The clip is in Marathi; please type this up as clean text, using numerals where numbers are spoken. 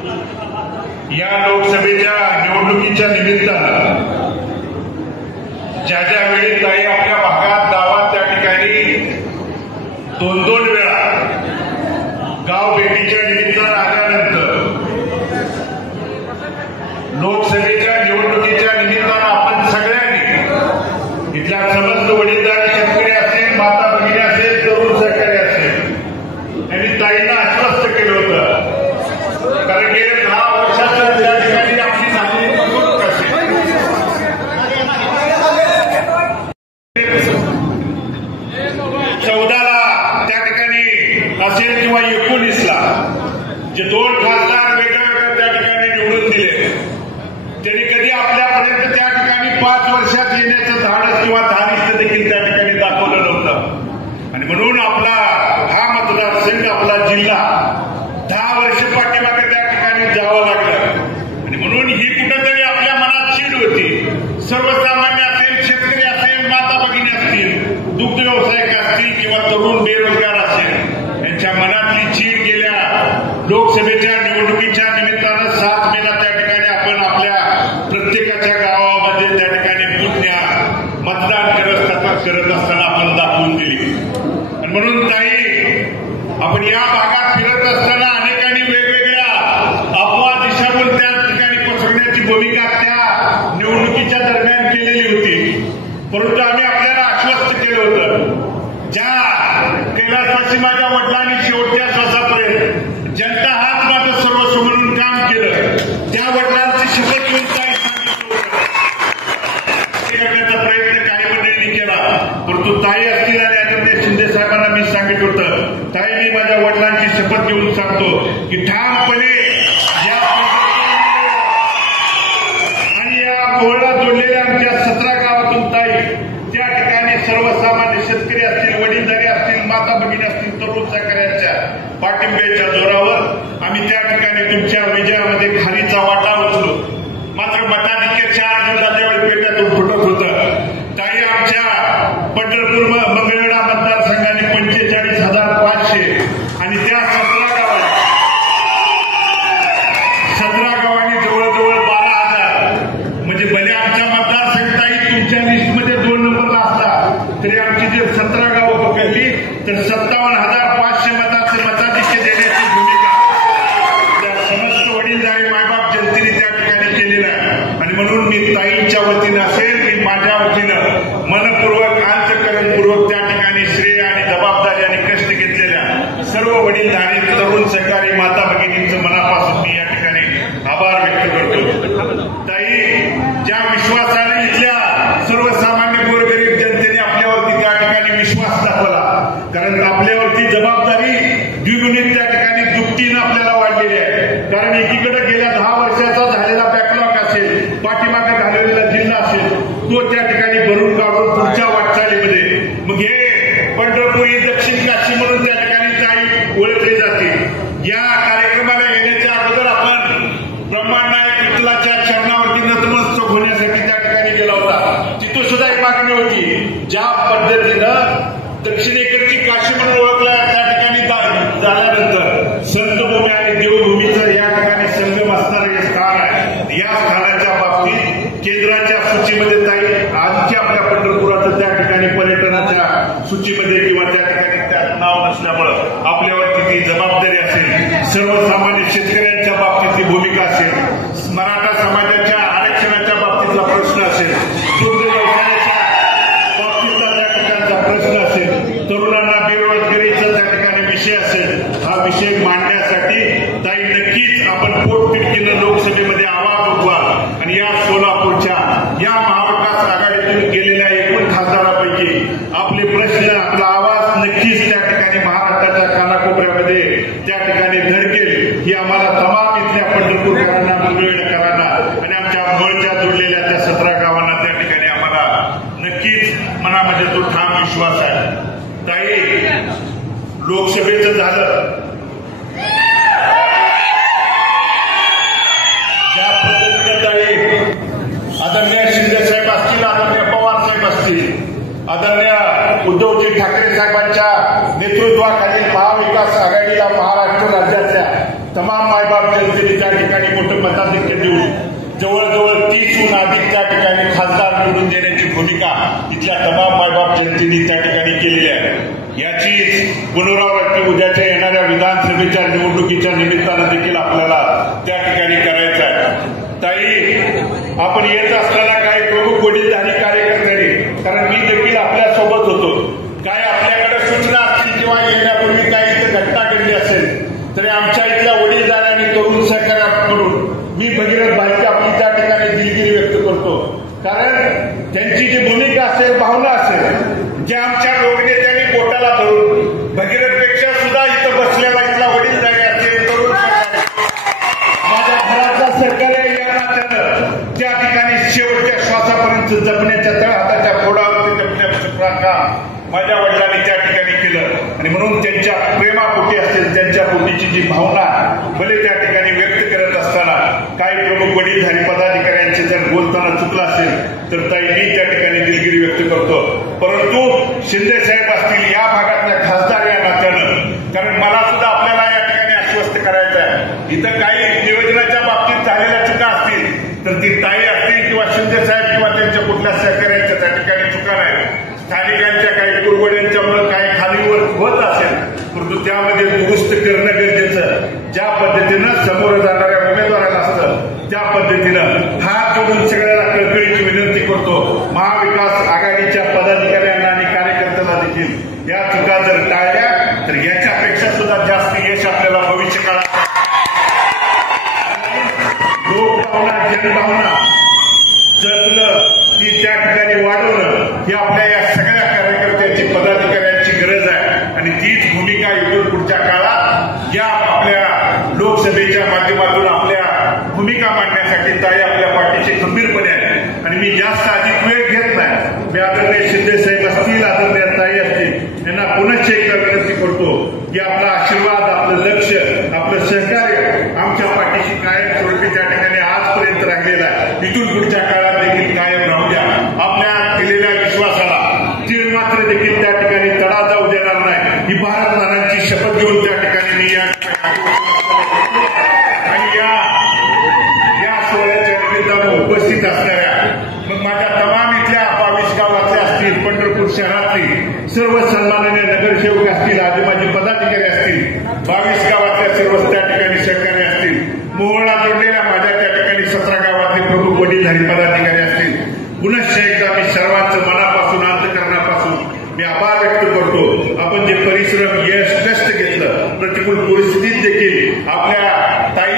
या लोकसभेच्या निवडणुकीच्या निमित्तानं ज्या ज्या वेळी ताई आपल्या भागात गावात त्या ठिकाणी दोन वेळा गाव भेटीच्या निमित्तानं आल्यानंतर लोकसभेच्या निवडणुकीच्या निमित्तानं आपण सगळ्यांनी इथल्या समस्त वडीलधारी शेतकरी असेल, माता भगिनी असेल, तरुण सहकारी असेल, त्यांनी ताईंना आश्वस्त केलं होतं. कारण गेल्या 10 वर्षाचं त्या ठिकाणी आपली झालेली फसवणूक असेल, 14ला त्या ठिकाणी असेल किंवा 19ला जे 2 खासदार वेगवेगळ्या त्या ठिकाणी निवडून दिले, त्यांनी कधी आपल्यापर्यंत त्या ठिकाणी 5 वर्षात येण्याचं धाडस किंवा धारिष्ट देखील त्या ठिकाणी दाखवलं नव्हतं. आणि म्हणून आपला हा मतदारसंघ, आपला जिल्हा 10 वर्ष पाठीमागे त्या ठिकाणी जावं लागलं. आणि म्हणून ही कुठेतरी आपल्या मनात चीड होती. सर्वसामान्य असेल, शेतकरी असेल, माता भगिनी असतील, दुग्ध व्यावसायिक असतील किंवा तरुण बेरोजगार असेल, यांच्या मनातली चीड गेल्या लोकसभेच्या निवडणुकीच्या निमित्तानं 7 मेला त्या ठिकाणी आपण आपल्या प्रत्येकाच्या गावामध्ये त्या ठिकाणी पुण्या मतदान करत असताना आपण दाखवून दिली. आणि म्हणून ताई, आपण या भागात फिरत असताना अनेकांनी वेगवेगळ्या अफवा दिशाभूल त्या ठिकाणी पसरवण्याची भूमिका त्या निवडणुकीच्या दरम्यान केलेली होती. परंतु आम्ही आपल्याला आश्वस्त केलं होतं, ज्या कैलासवासी माझ्या वडिलांनी शेवटच्या श्वासापर्यंत जनता हाच माझं सर्वस्व म्हणून काम केलं, त्या वडिलांची शपथ घेऊन ताई सांगितलं होतं. करण्याचा प्रयत्न काही मंडळींनी केला, परंतु ताई असतील आणि आदरणीय शिंदे साहेबांना मी सांगितलं होतं, ताई मी माझ्या वडिलांची शपथ घेऊन सांगतो की ठामपणे या आणि या मोहळा जोडलेल्या आमच्या 17 गावातून ताई त्या ठिकाणी सर्वसामान्य शेतकरी असतील, वडीलधारी असतील, माता भगिनी असतील, तरुण सहकार्यांच्या पाठिंब्याच्या जोरावर आम्ही त्या ठिकाणी तुमच्या विजयामध्ये खारीचा वाटा उचलू. मात्र मताधिक्य 4 जिल्हा ज्यावेळी पेट्यातून फुटत होतं, ताई आमच्या पंढरपूर मंगळवेढा मतदारसंघाने 45,500 आणि त्या 17 गावांनी जवळजवळ 12,000, म्हणजे भले आमच्या मतदारसंघ ताई तुमच्या लिस्टमध्ये 2 नंबरला असला तरी आमची जे 17 गावं पकडली तर 57,500 मताधिक्य देण्याची भूमिका त्या समस्त वडीलधारी मायबाप जनतेने त्या ठिकाणी केलेलं आहे. आणि म्हणून मी ताईंच्या वतीनं असेल, मी माझ्या वतीनं मनपूर्वक, अंतःकरणपूर्वक त्या ठिकाणी श्रेय आणि जबाबदारी आणि कष्ट घेतलेल्या सर्व वडीलधारी, तरुण सहकारी, माता भगिनींचं मनापासून मी या ठिकाणी आभार व्यक्त करतो. ताई, ज्या विश्वासाने इथल्या सर्वसामान्य गोरगरीब जनतेने आपल्यावरती त्या ठिकाणी विश्वास दाखवला, कारण आपल्यावरती जबाबदारी द्विगुणित त्या ठिकाणी दुपटीनं आपल्याला वाढलेली आहे. कारण एकीकडे गेल्या 10 वर्षाचा झालेला बॅकलॉग असेल, पाठीमागे घालवलेला जिल्हा असेल, तो त्या ठिकाणी भरून काढून पुढच्या वाटचालीमध्ये मग हे पंढरपूर ही दक्षिण काशी म्हणून त्या ठिकाणी ताई ओळखली जाते. या कार्यक्रमाला येण्याच्या अगोदर आपण ब्रह्मांडनायक विठ्ठलाच्या चरणावरती नतमस्तक होण्यासाठी त्या ठिकाणी गेला होता. तिथं सुद्धा एक मागणी होती, ज्या पद्धतीनं दक्षिणेकडची काशी म्हणून ओळखल्या त्या ठिकाणी झाल्यानंतर संतभूमी आणि देवभूमीचं या ठिकाणी संगम असणारं हे स्थान आहे. या स्थानाच्या बाबतीत केंद्राच्या सूचीमध्ये ताई आणखी आपल्या पंढरपुराचं त्या ठिकाणी पर्यटनाच्या सूचीमध्ये किंवा त्या ठिकाणी त्यात नाव नसल्यामुळं आपल्यावरती ती जबाबदारी असेल, सर्वसामान्य शेतकऱ्यांच्या बाबतीतली भूमिका असेल, मराठा समाजाच्या आरक्षणाच्या बाबतीतला प्रश्न असेल, दुग्ध व्यवसायाच्या बाबतीतला त्या ठिकाणचा प्रश्न असेल, तरुणांना बेरोजगारीचा त्या ठिकाणी विषय असेल, हा विषय मांडण्यासाठी ताई नक्कीच आपण पोटतिडकीनं लोकसभेमध्ये आवाज उठवाल. आणि या सोलापूरच्या या महाविकास आघाडीतून गेलेल्या एकूण खासदारापैकी आपले प्रश्न, आपला आवाज नक्कीच त्या ठिकाणी महाराष्ट्राच्या कानाकोपऱ्यामध्ये त्या ठिकाणी धडकेल, ही आम्हाला तमाम इथल्या पंढरपूरकरांना, मंगळवेढकरांना आणि आमच्या मळच्या जोडलेल्या त्या 17 गावांना त्या ठिकाणी आम्हाला नक्कीच मनामध्ये तो ठाम विश्वास आहे. ताई, लोकसभेचं झालं, ज्या पद्धतीने ताई आदरणीय शिंदे साहेब असतील, आदरणीय पवार साहेब असतील, आदरणीय उद्धवजी ठाकरे साहेबांच्या नेतृत्वाखालील महाविकास आघाडीला महाराष्ट्र राज्यातल्या तमाम मायबाप जनतेने त्या ठिकाणी मोठं मताधिक्य देऊन जवळजवळ 30हून अधिक त्या ठिकाणी खासदार निवडून देण्याची भूमिका इथल्या तमाम मायबाप जनतेने त्या ठिकाणी केलेली आहे. याचीच पुनरावृत्ती उद्याच्या येणाऱ्या विधानसभेच्या निवडणुकीच्या निमित्तानं देखील आपल्याला त्या ठिकाणी करायचं आहे. ताई, आपण येत असताना काही प्रमुख वडीलधारी कार्यकर्त्यांनी, कारण मी देखील आपल्या सोबत होतो, काय आपल्याकडे सूचना असतील किंवा येण्यापूर्वी काही इथं घटना घडली असेल तरी आमच्या इथल्या वडीलधाऱ्यांनी तरुण सहकार्याकडून मी भगीरथ भाईची आपली त्या ठिकाणी दिलगिरी व्यक्त करतो. कारण त्यांची जी भूमिका असेल, भावना असेल, जे आमच्या लोकनेत्यांनी पोटाला धरून भगीरथपेक्षा सुद्धा इथं बसलेला इथला वडीलधारी असेल, तरुण सहकारी, माझ्या घराचा सहकार्य या नात्यानं त्या ठिकाणी शेवटच्या श्वासापर्यंत जपण्याच्या तळहाताच्या फोडावरती जपण्याचं काम माझ्या वडिलांनी त्या ठिकाणी केलं. आणि म्हणून त्यांच्या प्रेमापोटी असेल, त्यांच्या पोटीची जी भावना भले त्या ठिकाणी व्यक्त करत असताना काही प्रमुख वडीलधारी पदाधिकाऱ्यांचे जर बोलताना चुकलं असेल तर ताई मी त्या ठिकाणी दिलगिरी व्यक्त करतो. परंतु शिंदे साहेब असतील, या भागातल्या खासदार या नात्यानं, कारण मला सुद्धा आपल्याला या ठिकाणी आश्वस्त करायचं आहे, इथं काही नियोजनाच्या बाबतीत झालेल्या चुका असतील तर ती ताई असतील किंवा शिंदे साहेब किंवा त्यांच्या कुठल्या सहकार्यांच्या त्या ठिकाणी चुका नाही, स्थानिकांच्या काही कुरवड्यांच्यामुळे काही खालीवर होत असेल परंतु त्यामध्ये दुरुस्त करणं गरजेचं. ज्या पद्धतीनं समोर जाणाऱ्या उमेदवाराला असतं त्या पद्धतीनं हात जोडून सगळ्याला कळकळीची विनंती करतो. महाविकास आघाडीच्या पदाधिकाऱ्यांना आणि कार्यकर्त्यांना देखील या चुका जर टाळल्या तर याच्यापेक्षा सुद्धा जास्त यश आपल्याला भविष्य काळात, लोकभावना, जनभावना जपलं ती त्या ठिकाणी वाढवणं ही आपल्या या सगळ्या कार्यकर्त्यांची, पदाधिकाऱ्यांची गरज आहे. आणि तीच भूमिका इथून पुढच्या काळात या आपल्या लोकसभेच्या माध्यमातून आपल्या भूमिका मांडण्यासाठी ताई आपल्या पाठीशी खंबीरपणे आहे. आणि मी जास्त अधिक वेळ घेत नाही, मी आदरणीय शिंदे साहेब असतील, आदरणीय ताई असतील, यांना पुनश्च एकदा विनंती करतो की आपला आशीर्वाद, आपलं लक्ष, आपलं सहकार्य आमच्या पाठीशी कायम स्वरूपी त्या ठिकाणी आजपर्यंत राहिलेलं आहे, इथून पुढच्या काळात देखील कायम राहू द्या. आपल्या केलेल्या विश्वासाला तीळ मात्र देखील त्या ठिकाणी तडा जाऊ देणार नाही, ही भारत मानांची शपथ घेऊन त्या ठिकाणी मी या आणि या सोहळ्याच्या निमित्तानं उपस्थित असणाऱ्या मग माझ्या तमाम इथल्या 22 गावातल्या असतील, पंढरपूर शहरातली सर्व सन्माननीय नगरसेवक असतील, आधी माझे पदाधिकारी असतील, 22 गावातल्या सर्व त्या ठिकाणी सहकारी असतील, मोहळा जोडलेल्या माझ्या त्या ठिकाणी 17 गावातले प्रमुख वडीलधारी पदाधिकारी असतील, पुनश्च एकदा मी सर्वांचं मनापासून, अंतःकरणापासून मी आभार व्यक्त करतो. आपण जे परिश्रम, यश, कष्ट घेतलं, प्रतिकूल परिस्थितीत देखील आपल्या ताई